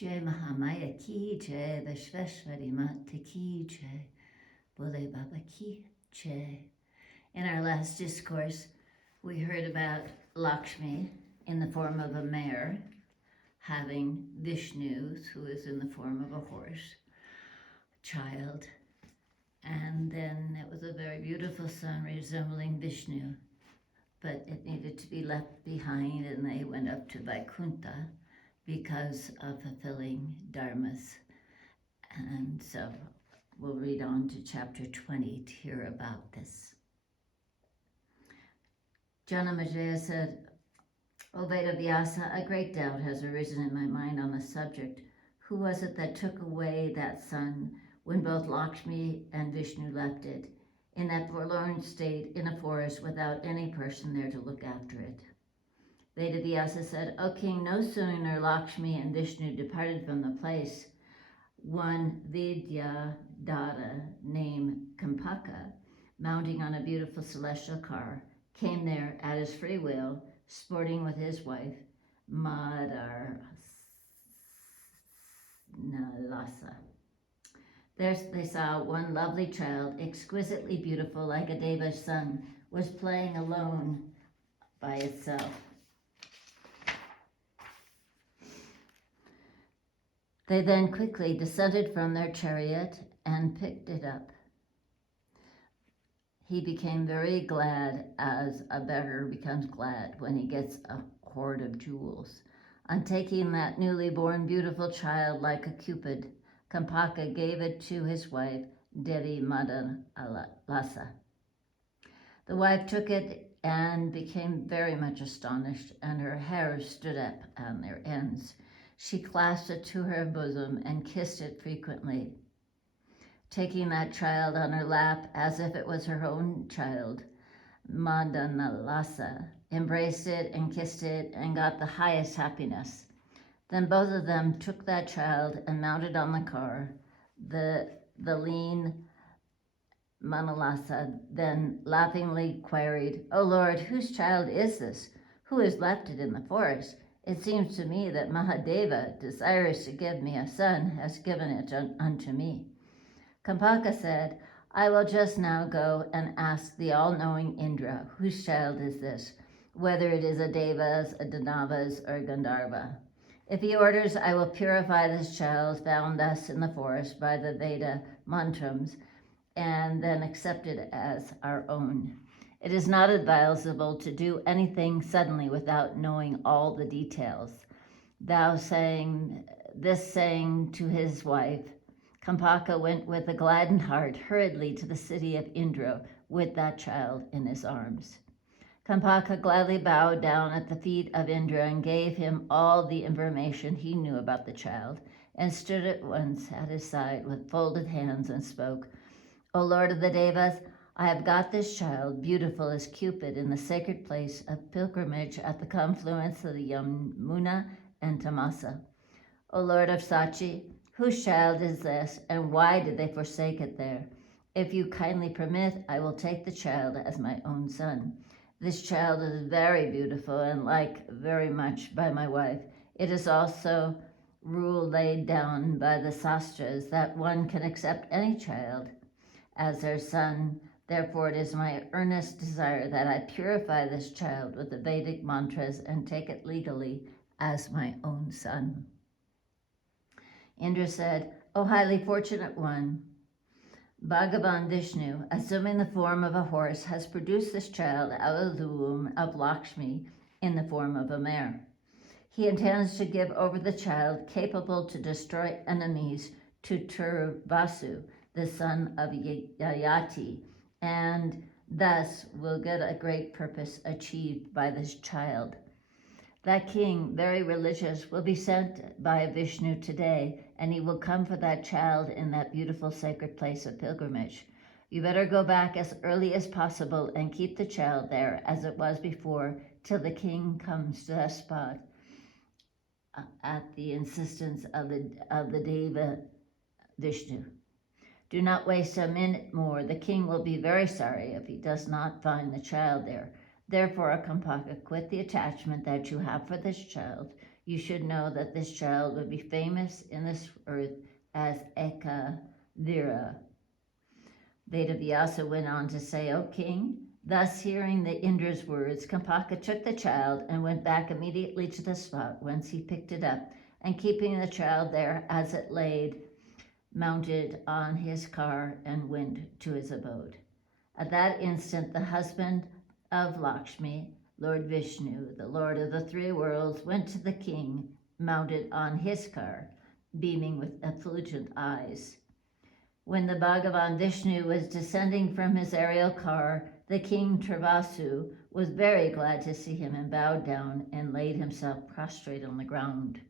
Jai Mahamaya ki jai, Vishveshwari Mata ki jai, Bole Baba ki jai. In our last discourse, we heard about Lakshmi in the form of a mare, having Vishnu, who is in the form of a horse, child. And then it was a very beautiful son resembling Vishnu, but it needed to be left behind, and they went up to Vaikuntha because of fulfilling dharmas. And so we'll read on to chapter 20 to hear about this. Janamajaya said, O Vedavyasa, a great doubt has arisen in my mind on the subject. Who was it that took away that son when both Lakshmi and Vishnu left it, in that forlorn state in a forest without any person there to look after it? Vedavyasa said, O king, no sooner Lakshmi and Vishnu departed from the place, one Vidyadhara named Kampaka, mounting on a beautiful celestial car, came there at his free will, sporting with his wife, Madarnalasa. There they saw one lovely child, exquisitely beautiful like a Deva's son, was playing alone by itself. They then quickly descended from their chariot and picked it up. He became very glad, as a beggar becomes glad when he gets a hoard of jewels. On taking that newly born beautiful child like a cupid, Kampaka gave it to his wife, Devi Madanalasa. The wife took it and became very much astonished, and her hair stood up on their ends. She clasped it to her bosom and kissed it frequently. Taking that child on her lap as if it was her own child, Madanalasa embraced it and kissed it and got the highest happiness. Then both of them took that child and mounted on the car. The lean Manalasa then laughingly queried, O Lord, whose child is this? Who has left it in the forest? It seems to me that Mahadeva, desirous to give me a son, has given it unto me. Kampaka said, I will just now go and ask the all-knowing Indra, whose child is this, whether it is a Deva's, a Danava's, or a Gandharva. If he orders, I will purify this child found thus in the forest by the Veda mantrams, and then accept it as our own. It is not advisable to do anything suddenly without knowing all the details. Saying to his wife, Kampaka went with a gladdened heart hurriedly to the city of Indra with that child in his arms. Kampaka gladly bowed down at the feet of Indra and gave him all the information he knew about the child, and stood at once at his side with folded hands and spoke, O Lord of the Devas, I have got this child, beautiful as Cupid, in the sacred place of pilgrimage at the confluence of the Yamuna and Tamasa. O Lord of Sachi, whose child is this, and why did they forsake it there? If you kindly permit, I will take the child as my own son. This child is very beautiful and liked very much by my wife. It is also rule laid down by the sastras that one can accept any child as their son. Therefore, it is my earnest desire that I purify this child with the Vedic mantras and take it legally as my own son. Indra said, O highly fortunate one, Bhagavan Vishnu, assuming the form of a horse, has produced this child out of the womb of Lakshmi in the form of a mare. He intends to give over the child capable to destroy enemies to Turvasu, the son of Yayati, and thus will get a great purpose achieved by this child. That king, very religious, will be sent by Vishnu today, and he will come for that child in that beautiful sacred place of pilgrimage. You better go back as early as possible and keep the child there as it was before till the king comes to that spot at the insistence of the Deva Vishnu. Do not waste a minute more. The king will be very sorry if he does not find the child there. Therefore, Kampaka, quit the attachment that you have for this child. You should know that this child would be famous in this earth as Ekavira. Vedavyasa went on to say, O king, thus hearing the Indra's words, Kampaka took the child and went back immediately to the spot whence he picked it up, and keeping the child there as it laid, mounted on his car and went to his abode. At that instant the husband of Lakshmi, Lord Vishnu, the Lord of the three worlds, went to the king, mounted on his car, beaming with effulgent eyes. When the Bhagavan Vishnu was descending from his aerial car, the king Turvasu was very glad to see him and bowed down and laid himself prostrate on the ground.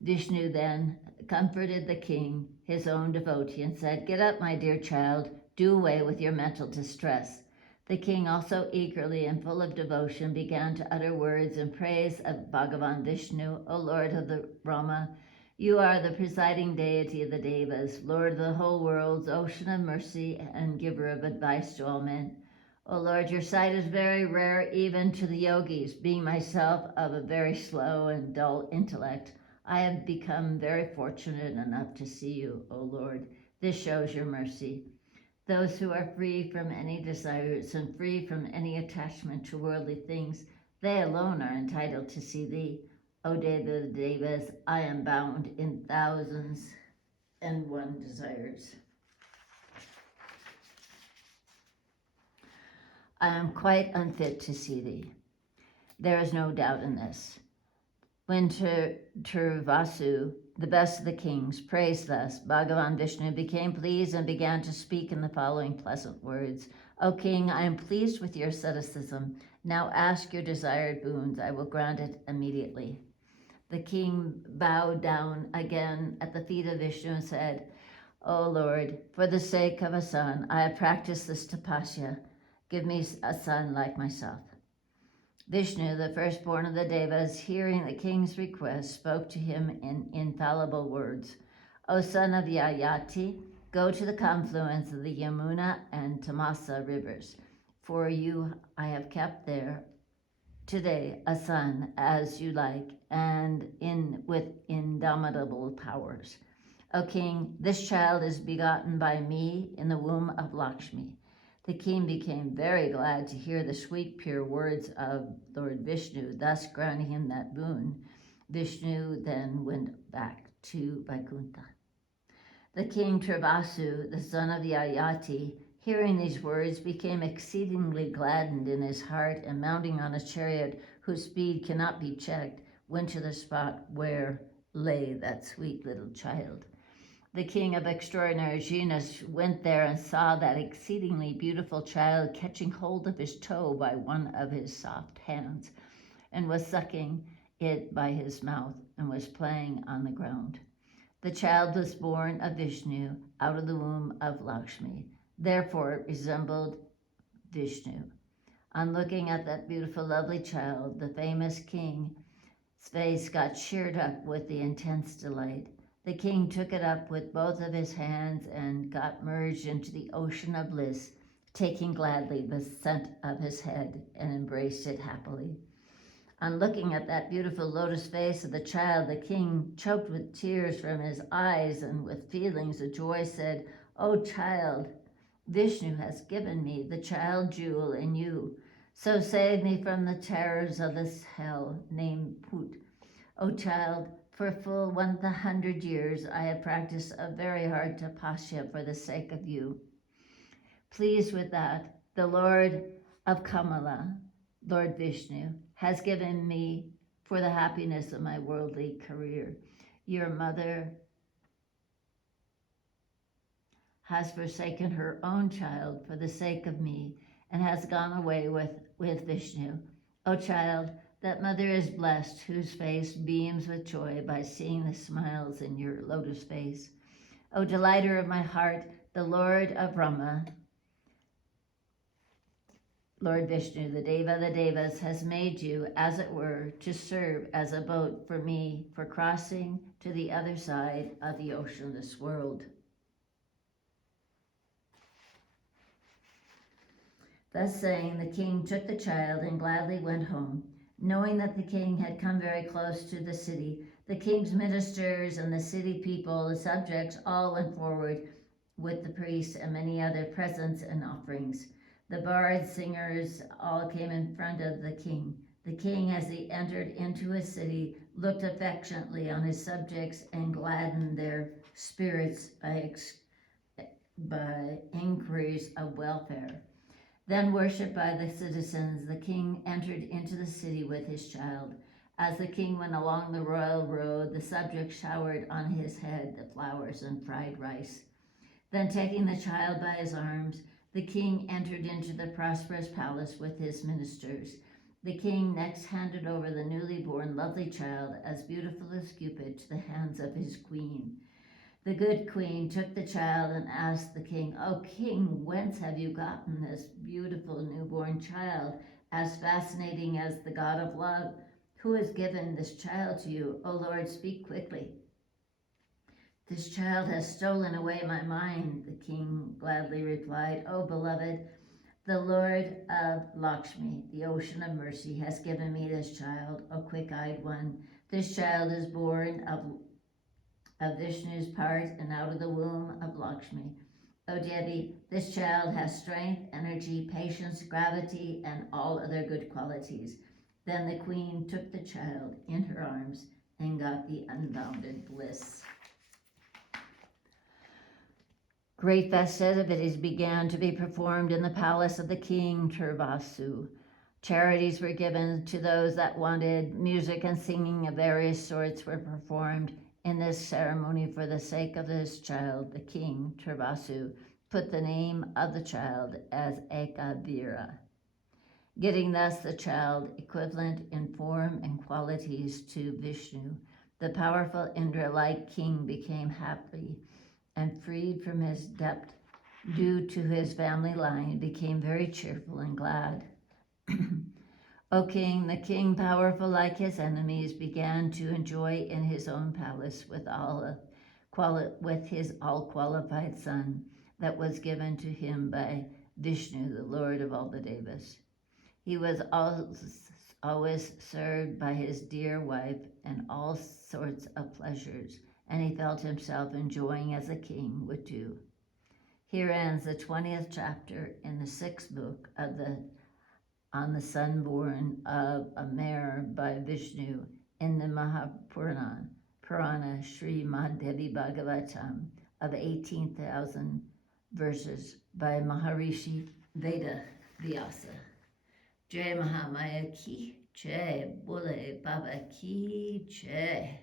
Vishnu then comforted the king, his own devotee, and said, Get up, my dear child, do away with your mental distress. The king also eagerly and full of devotion began to utter words in praise of Bhagavan Vishnu, O Lord of the Rama. You are the presiding deity of the Devas, Lord of the whole world's ocean of mercy and giver of advice to all men. O Lord, your sight is very rare even to the yogis. Being myself of a very slow and dull intellect, I have become very fortunate enough to see you, O Lord. This shows your mercy. Those who are free from any desires and free from any attachment to worldly things, they alone are entitled to see thee. O Deva the Devas, I am bound in 1,001 desires. I am quite unfit to see thee. There is no doubt in this. When Turvasu, the best of the kings, praised thus, Bhagavan Vishnu became pleased and began to speak in the following pleasant words. O king, I am pleased with your asceticism. Now ask your desired boons. I will grant it immediately. The king bowed down again at the feet of Vishnu and said, O Lord, for the sake of a son, I have practiced this tapasya. Give me a son like myself. Vishnu, the firstborn of the Devas, hearing the king's request, spoke to him in infallible words. O son of Yayati, go to the confluence of the Yamuna and Tamasa rivers. For you I have kept there today a son as you like, and with indomitable powers. O king, this child is begotten by me in the womb of Lakshmi. The king became very glad to hear the sweet, pure words of Lord Vishnu, thus granting him that boon. Vishnu then went back to Vaikuntha. The king Turvasu, the son of the Ayati, hearing these words, became exceedingly gladdened in his heart, and mounting on a chariot whose speed cannot be checked, went to the spot where lay that sweet little child. The king of extraordinary genius went there and saw that exceedingly beautiful child catching hold of his toe by one of his soft hands, and was sucking it by his mouth, and was playing on the ground. The child was born of Vishnu out of the womb of Lakshmi. Therefore it resembled Vishnu. On looking at that beautiful, lovely child, the famous king's face got cheered up with the intense delight. The king took it up with both of his hands and got merged into the ocean of bliss, taking gladly the scent of his head, and embraced it happily. On looking at that beautiful lotus face of the child, the king, choked with tears from his eyes and with feelings of joy, said, O child, Vishnu has given me the child jewel in you, so save me from the terrors of this hell named Put. O child, for full 100 years I have practiced a very hard tapasya for the sake of you. Pleased with that, the Lord of Kamala, Lord Vishnu, has given me for the happiness of my worldly career. Your mother has forsaken her own child for the sake of me and has gone away with Vishnu. O child, that mother is blessed whose face beams with joy by seeing the smiles in your lotus face. O delighter of my heart, the Lord of Rama, Lord Vishnu, the Deva of the Devas, has made you, as it were, to serve as a boat for me for crossing to the other side of the ocean of this world. Thus saying, the king took the child and gladly went home. Knowing that the king had come very close to the city, the king's ministers and the city people, the subjects, all went forward with the priests and many other presents and offerings. The bards, singers, all came in front of the king. The king, as he entered into his city, looked affectionately on his subjects and gladdened their spirits by inquiries of welfare. Then, worshipped by the citizens, the king entered into the city with his child. As the king went along the royal road, the subjects showered on his head the flowers and fried rice. Then, taking the child by his arms, the king entered into the prosperous palace with his ministers. The king next handed over the newly born lovely child, as beautiful as Cupid, to the hands of his queen. The good queen took the child and asked the king, "O king, whence have you gotten this beautiful newborn child, as fascinating as the god of love? Who has given this child to you? O Lord, speak quickly." "This child has stolen away my mind," the king gladly replied. "O beloved, the Lord of Lakshmi, the ocean of mercy, has given me this child, O quick-eyed one. This child is born of Vishnu's part and out of the womb of Lakshmi. O Devi, this child has strength, energy, patience, gravity, and all other good qualities." Then the queen took the child in her arms and got the unbounded bliss. Great festivities began to be performed in the palace of the king Turvasu. Charities were given to those that wanted. Music and singing of various sorts were performed in this ceremony for the sake of this child. The king Turvasu put the name of the child as Ekavira, getting thus the child equivalent in form and qualities to Vishnu. The powerful Indra-like king became happy and freed from his debt due to his family line, became very cheerful and glad. O king, the king, powerful like his enemies, began to enjoy in his own palace with his all-qualified son that was given to him by Vishnu, the Lord of all the Devas. He was always served by his dear wife and all sorts of pleasures, and he felt himself enjoying as a king would do. Here ends the 20th chapter in the 6th book of on the son born of a mare by Vishnu in the Mahapurana, Srimad Devi Bhagavatam of 18,000 verses by Maharishi Veda Vyasa. Jai Mahamaya ki jai, Bole Baba ki jai.